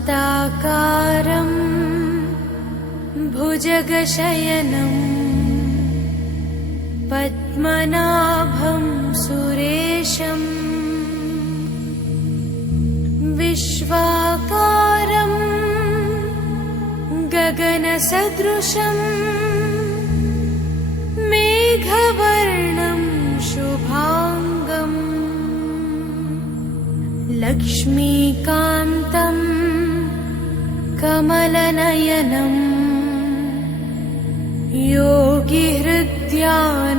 शान्ताकारं भुजगशयनं पद्मनाभं सुरेशं विश्वाकारं गगनसदृशं मेघवर्णं शुभांगं लक्ष्मीकान्तं कमलनयनं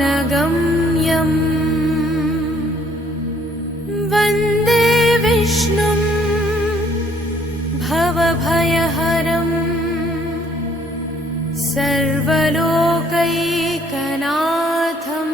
योगिहृद्यानगम्यं वन्दे विष्णुं भवभयहरं सर्वलोकैकनाथम्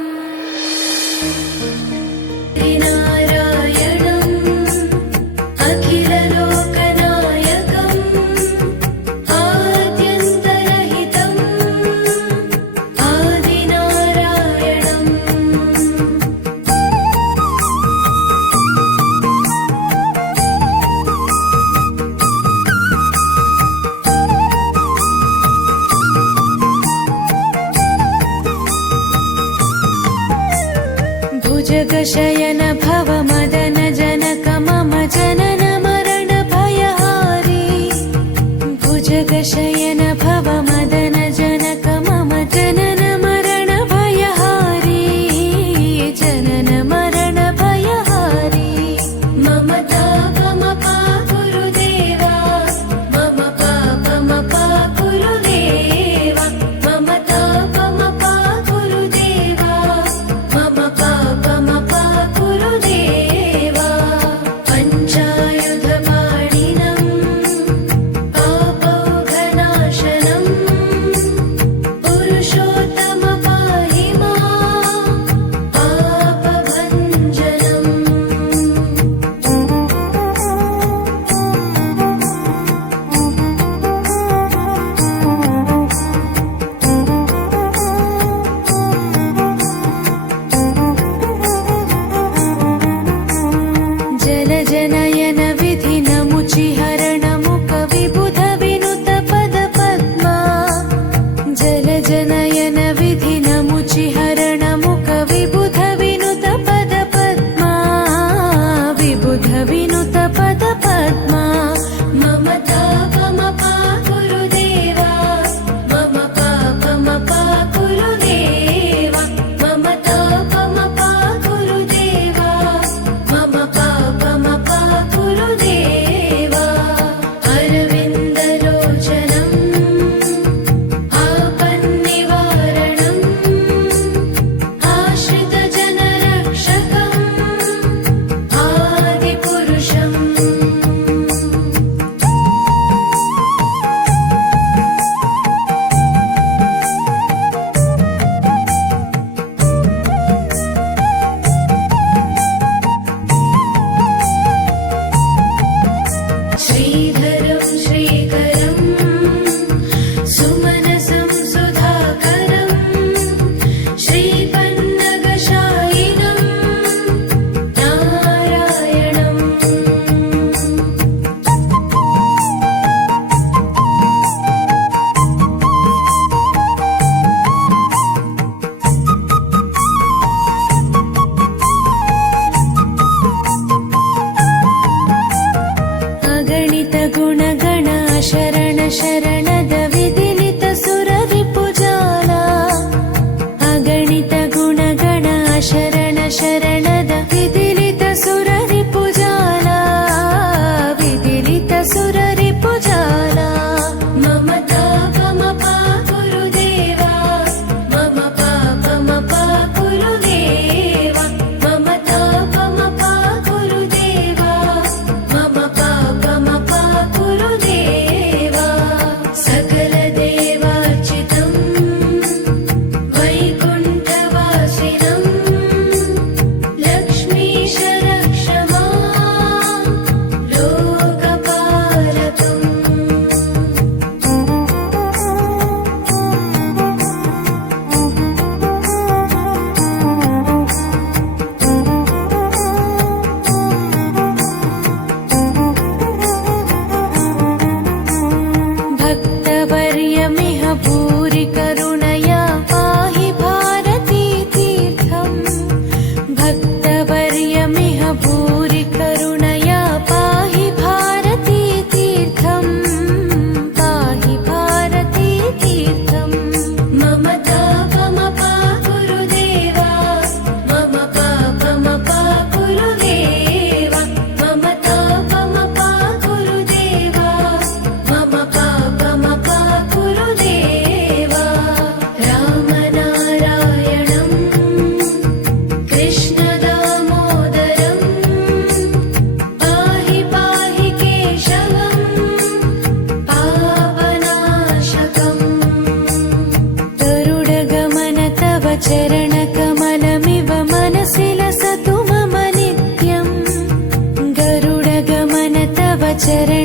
भुजगशयन भव मदन जनक मम जनन मरण भयहारी भुजगशयन भव मदन जनक मम जनन मरण भयहारी जनन मरण भयहारी मम तापमपा गुरुदेवा मम पापमपा गुरुदेवा मम तापमपा गुरुदेवा मम पापमपा गुरुदेवा पञ्चायुधपाणिनं पापौघनाशनं पुरुषोत्तम पाहि मां पापभञ्जनम् जलजनयन विधिनमुचिहरणमुख विबुध विनुत पद पद्मा जलजनयन विधिनमुचिहरणमुख विबुध विनुत पद पद्मा विबुध विनुत पद पद्मा मम तापमपा गुरुदेवा मम पापमपा गुरुदेवा मम तापमपा गुरुदेवा मम पापमपा गुरुदेवा अरविन्दलोचनम् आपन्निवारणम् आश्रितजनरक्षकम् आदिपुरुषम् श्रीधरं श्रीकरं सुमनसं सुधाकरं श्रीपन्नगशायिनं नारायणम् अगणित गुणगण शरण शरणद विदिलित सुररिपुजाला अगणित गुणगण शरण शरणद विदिलित सुररिपुजाला विदिलित सुररिपुजाला मम तापमपा गुरुदेवा मम पापमपा गुरुदेवा मम तापमपा गुरुदेवा मम पापमपा गुरुदेवा ಶರಣ